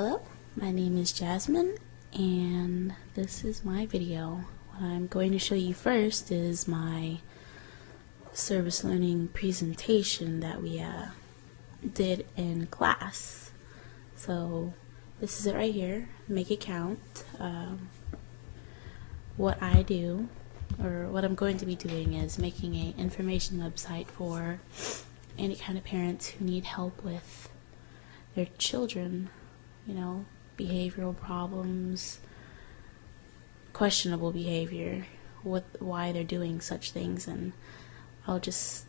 Hello, my name is Jasmine, and this is my video. What I'm going to show you first is my service learning presentation that we did in class. So this is it right here. Make it count. What I do, or what I'm going to be doing, is making an information website for any kind of parents who need help with their children, behavioral problems, questionable behavior, why they're doing such things, and I'll just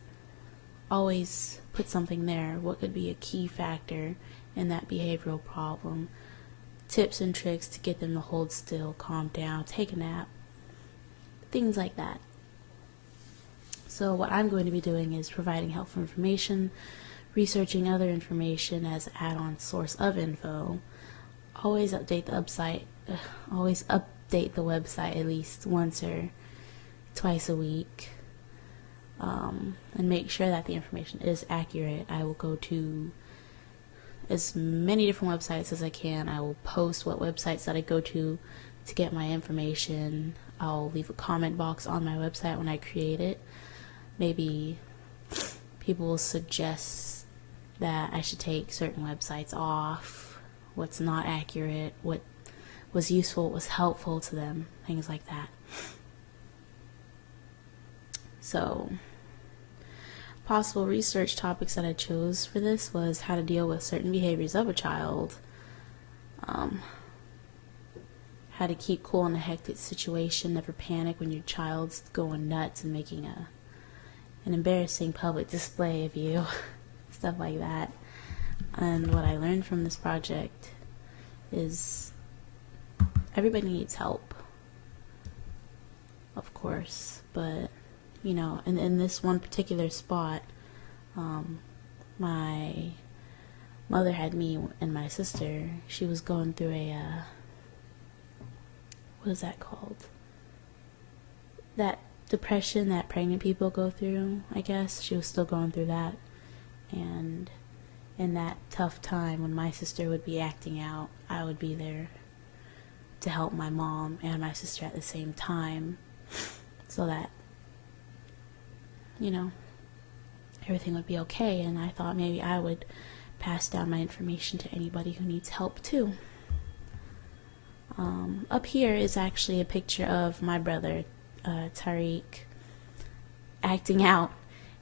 always put something there. What could be a key factor in that behavioral problem? Tips and tricks to get them to hold still, calm down, take a nap, things like that. So what I'm going to be doing is providing helpful information, researching other information as add-on source of info. Always update the website at least once or twice a week, and make sure that the information is accurate. I will go to as many different websites as I can. I will post what websites that I go to get my information. I'll leave a comment box on my website when I create it. Maybe people will suggest that I should take certain websites off, what's not accurate, what was useful, what was helpful to them, things like that. So, possible research topics that I chose for this was how to deal with certain behaviors of a child, how to keep cool in a hectic situation, never panic when your child's going nuts and making an embarrassing public display of you, stuff like that. And what I learned from this project is everybody needs help, of course, but in this one particular spot, my mother had me and my sister. She was going through what is that called? That depression that pregnant people go through, I guess. She was still going through that. And in that tough time, when my sister would be acting out, I would be there to help my mom and my sister at the same time, so that, everything would be okay. And I thought maybe I would pass down my information to anybody who needs help too. Up here is actually a picture of my brother, Tariq, acting out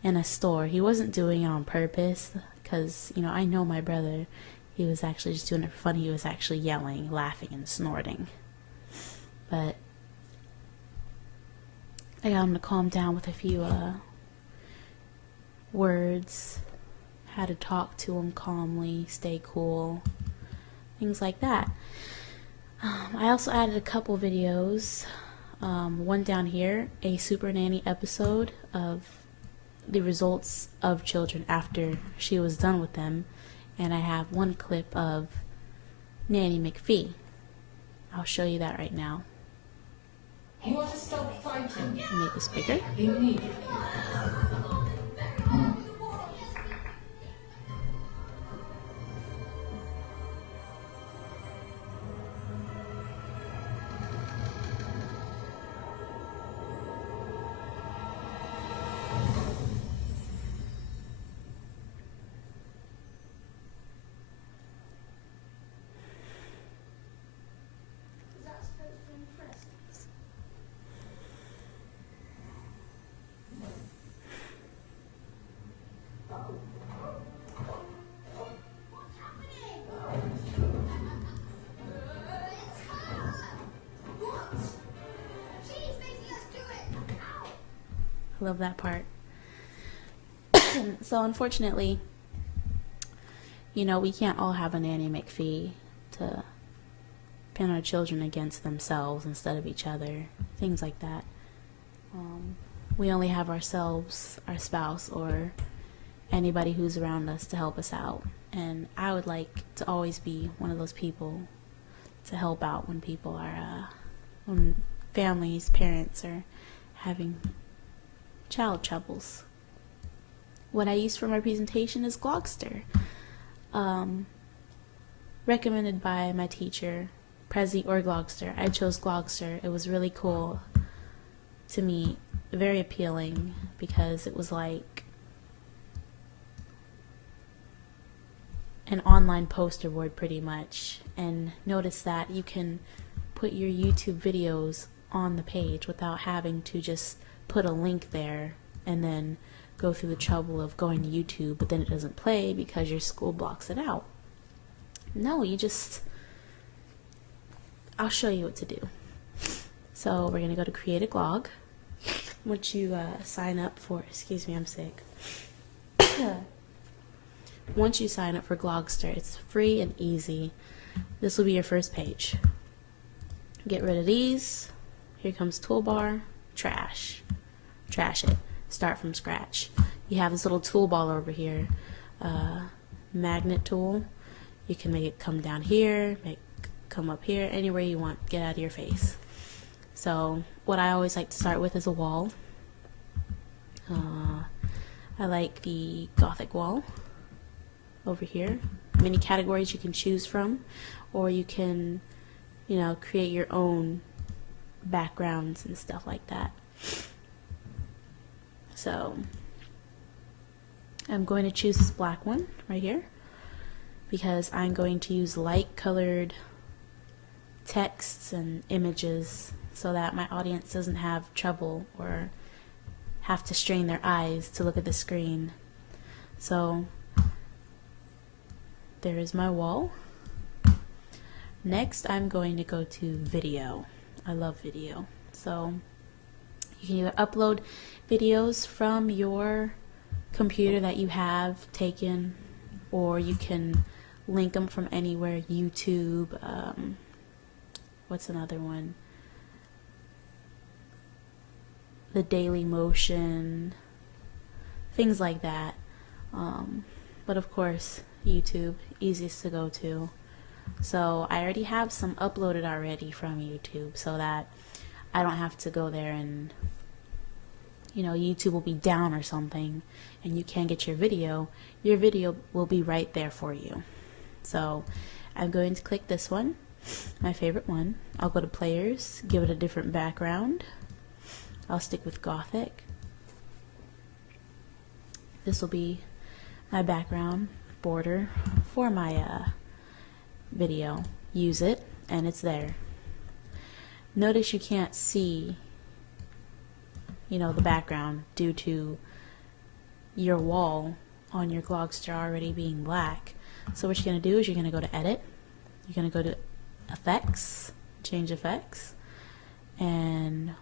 in a store. He wasn't doing it on purpose, because, I know my brother. He was actually just doing it for fun. He was actually yelling, laughing, and snorting. But I got him to calm down with a few words, how to talk to him calmly, stay cool, things like that. I also added a couple videos. One down here, a Super Nanny episode of the results of children after she was done with them, and I have one clip of Nanny McPhee. I'll show you that right now. You want to stop fighting? Make this bigger. Immediately. I love that part. So unfortunately, we can't all have a Nanny McPhee to pin our children against themselves instead of each other, things like that. We only have ourselves, our spouse, or anybody who's around us to help us out. And I would like to always be one of those people to help out when people are, when families, parents are having child troubles. What I used for my presentation is glogster. recommended by my teacher, Prezi or Glogster. I chose Glogster. It was really cool to me, very appealing, because it was like an online poster board pretty much. And notice that you can put your YouTube videos on the page without having to just put a link there and then go through the trouble of going to YouTube, but then it doesn't play because your school blocks it out. No, you just, I'll show you what to do. So we're going to go to create a glog. Once you sign up for, excuse me, I'm sick. Once you sign up for Glogster, it's free and easy. This will be your first page. Get rid of these. Here comes toolbar, trash. Trash it. Start from scratch. You have this little toolbar over here, magnet tool. You can make it come down here, come up here, anywhere you want. Get out of your face. So what I always like to start with is a wall. I like the Gothic wall over here. Many categories you can choose from, or you can, you know, create your own backgrounds and stuff like that. So I'm going to choose this black one right here because I'm going to use light colored texts and images so that my audience doesn't have trouble or have to strain their eyes to look at the screen. So there is my wall. Next, I'm going to go to video. I love video. So you can either upload videos from your computer that you have taken, or you can link them from anywhere. YouTube, what's another one? The Daily Motion, things like that. But of course, YouTube, easiest to go to. So I already have some uploaded already from YouTube so that I don't have to go there and, you know, YouTube will be down or something and you can't get your video will be right there for you. So I'm going to click this one, my favorite one. I'll go to players, give it a different background. I'll stick with Gothic. This will be my background border for my video. Use it and it's there. Notice you can't see, you know, the background due to your wall on your Glogster already being black. So what you're going to do is you're going to go to edit. You're going to go to effects, change effects, and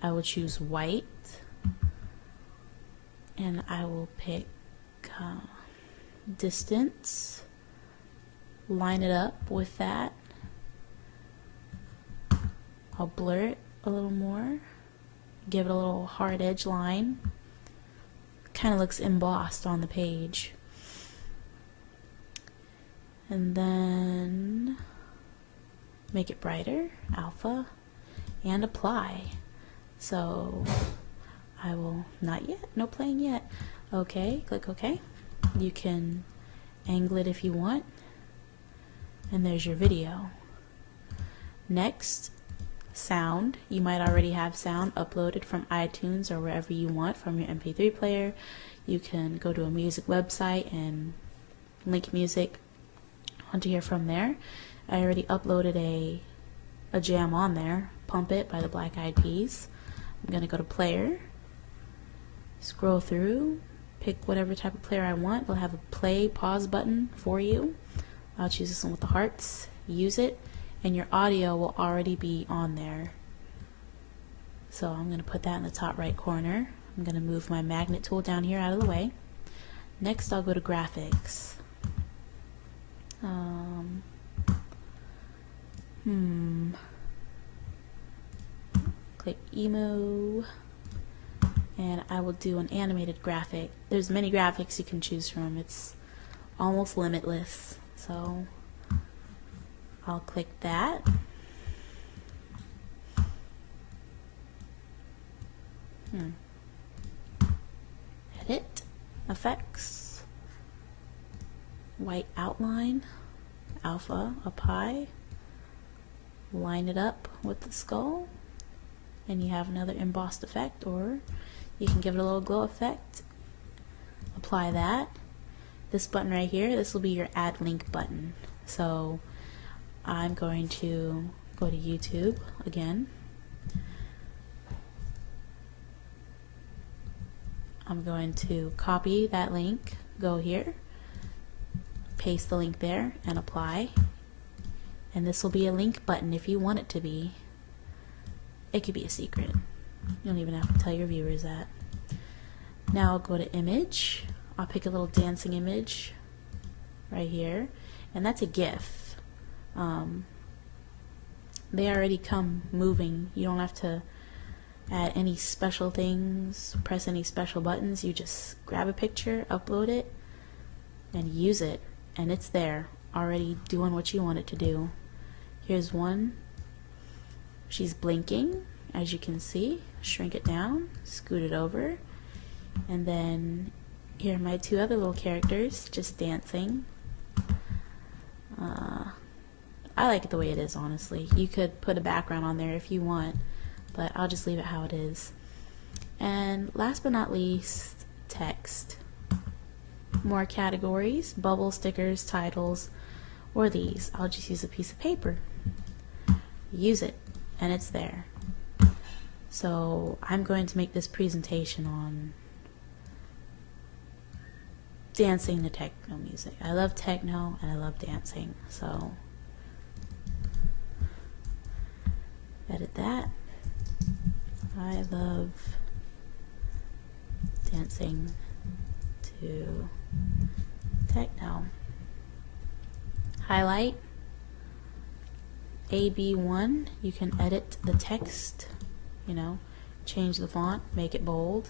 I will choose white, and I will pick distance, line it up with that. I'll blur it a little more, give it a little hard edge line. Kind of looks embossed on the page. And then make it brighter, alpha, and apply. So I will, not yet, no playing yet. Okay, click OK. You can angle it if you want. And there's your video. Next, sound. You might already have sound uploaded from iTunes or wherever you want from your MP3 player. You can go to a music website and link music onto here from there. I already uploaded a jam on there, Pump It by the Black Eyed Peas. I'm going to go to player, scroll through, pick whatever type of player I want. They'll have a play pause button for you. I'll choose this one with the hearts, use it, and your audio will already be on there. So I'm going to put that in the top right corner. I'm going to move my magnet tool down here out of the way. Next I'll go to graphics. Click emo, and I will do an animated graphic. There's many graphics you can choose from. It's almost limitless. So I'll click that. Edit, effects, white outline. alpha up high, line it up with the skull, and you have another embossed effect, or you can give it a little glow effect. Apply that. This button right here, this will be your add link button. So I'm going to go to YouTube again. I'm going to copy that link, go here, paste the link there, and apply. And this will be a link button if you want it to be. It could be a secret. You don't even have to tell your viewers that. Now I'll go to image. I'll pick a little dancing image right here, and that's a GIF. They already come moving. You don't have to add any special things, press any special buttons. You just grab a picture, upload it, and use it, and it's there already doing what you want it to do. Here's one. She's blinking, as you can see. Shrink it down, scoot it over, and then here are my two other little characters just dancing. I like it the way it is, honestly. You could put a background on there if you want, but I'll just leave it how it is. And last but not least, text. More categories, bubble stickers, titles, or these. I'll just use a piece of paper. Use it, and it's there. So I'm going to make this presentation on dancing to techno music. I love techno and I love dancing, so edit that. I love dancing to techno. Highlight AB1. You can edit the text, you know, change the font, make it bold,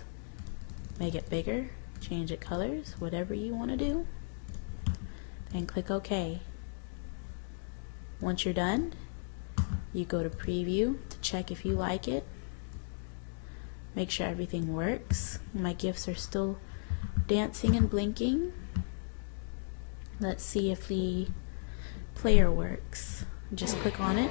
make it bigger, change it colors, whatever you want to do, and click OK. Once you're done, you go to preview to check if you like it. Make sure everything works. My GIFs are still dancing and blinking. Let's see if the player works. Just click on it.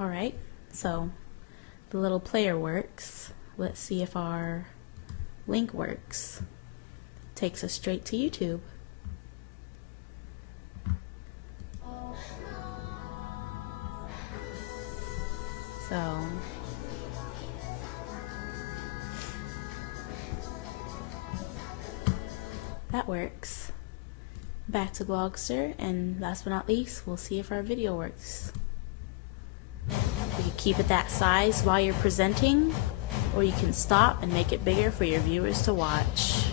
Alright, so the little player works. Let's see if our link works. Takes us straight to YouTube. So that works. Back to glogster, and last but not least, we'll see if our video works. You can keep it that size while you're presenting, or you can stop and make it bigger for your viewers to watch.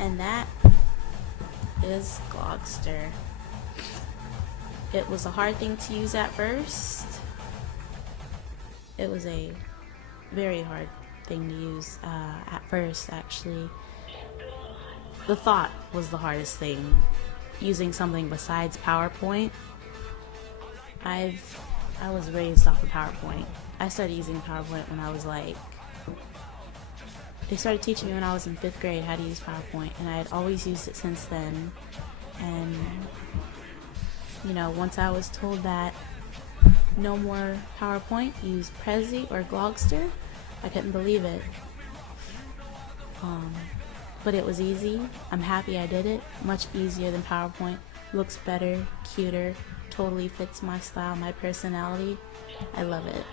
And that is glogster. It was a hard thing to use at first. It was a very hard thing to use at first, actually. The thought was the hardest thing. Using something besides PowerPoint. I was raised off of PowerPoint. I started using PowerPoint when I was like, they started teaching me when I was in 5th grade how to use PowerPoint, and I had always used it since then. And you know, once I was told that no more PowerPoint, use Prezi or glogster, I couldn't believe it. But it was easy. I'm happy I did it. Much easier than PowerPoint. Looks better, cuter, totally fits my style, my personality. I love it.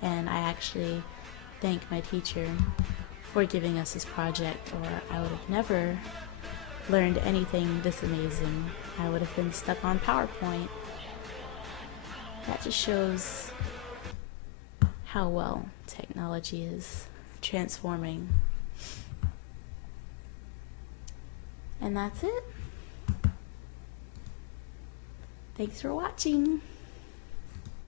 And I actually thank my teacher for giving us this project, or I would have never learned anything this amazing. I would have been stuck on PowerPoint. That just shows how well technology is transforming. And that's it. Thanks for watching.